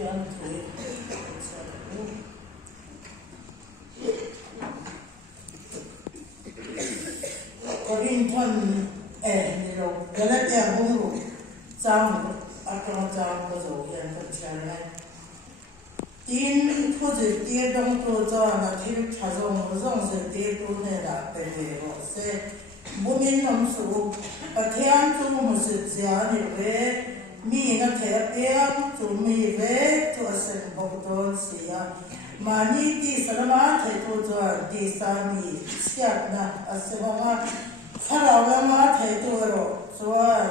thiên thủy có in thân rồi cái này em không đủ trang trong trang có dấu hiện phần trang này tin thu dự tiền trong tổ cho là thiên trả dòng dòng dự tiền tu này là về họ sẽ bố mình nằm số và thiên tu một sự giá này về mi nó thể em tu mi về tu sinh học đồ xia mà ni ti salama thể tu cho ti sa mi siat na asema kharawa ma thể tu rồi cho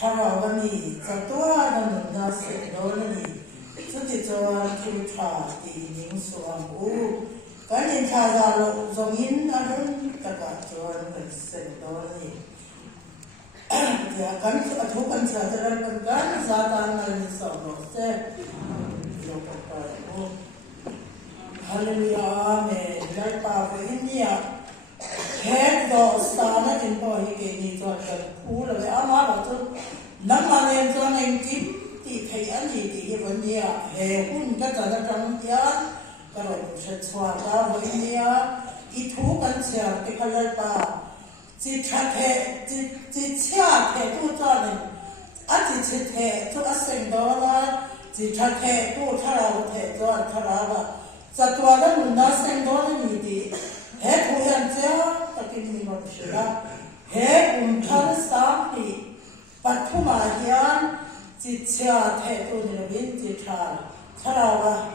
kharawa mi cho tu na se đó ni chút thì cho kim thả thì những số âm u cái nhìn thả ra là giống in anh tất cả cho mình sẽ đó gì thì cái thu cần trả cho nên mình cái giá tan là mình sợ nó sẽ nhiều cái u Hallelujah amen lại bảo với India hết đó sao nó đến bao nhiêu cái gì cho cái u là cái áo bảo cho nắm mà lên cho nên kim thì thầy anh thì vấn đề hệ hun cái trả ra trong giá cái rồi sẽ xóa ra vấn đề ít thu cần trả cái cái là ba chỉ trả thẻ chỉ trả thẻ tu cho nên anh chỉ thẻ cho anh sinh đó là chỉ trả thẻ tu trả ra thẻ cho anh trả ra và trảตัวนั้นมันน่าsinh đó là gì thì hệ thu hiện trả cái cái mình nói là hệ thằng sáng thì bắt thu mà hiện chỉ trả thẻ tu này là chỉ trả ra và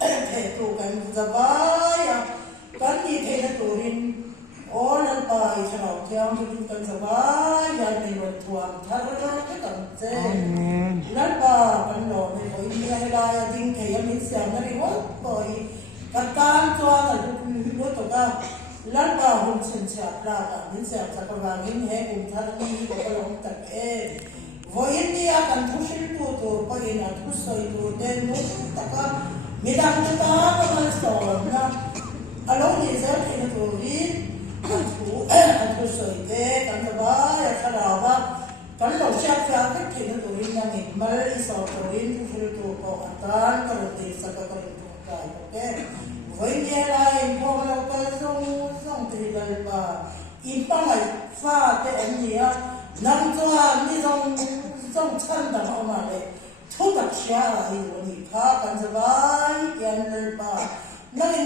thẻ tu cái giờ vay cái gì thẻ là tu nên ô lần bài trả ra theo chúng ta giờ vay giờ mình vẫn thuần trả ra cái tầm chế lần bài cái đó mình phải đi hay là dính thẻ mình xem nó đi mất rồi cái tan cho là chúng nó tụt ra lần bài hôm sinh trả ra mình xem trả cái vàng mình hay cùng trả đi có cái lòng tập em với India kan thu sinh tu pagi na thu soi tu den nu taka midang tu ta kan soi na alo ni za ki tu rin thu soi te kan ba ya khara ba kan lo cha cha ka ki tu rin na ni mal I so tu rin thu tu ko atan ka ro te sa ka tu ka ke với India lai ko lo ka song te dal ba in pa mai fa te an ni a nằm cho đi trong chân đằng ông mà đấy thu đặt xe thì nó đi pháกันสบายยันเลยป่ะนั่น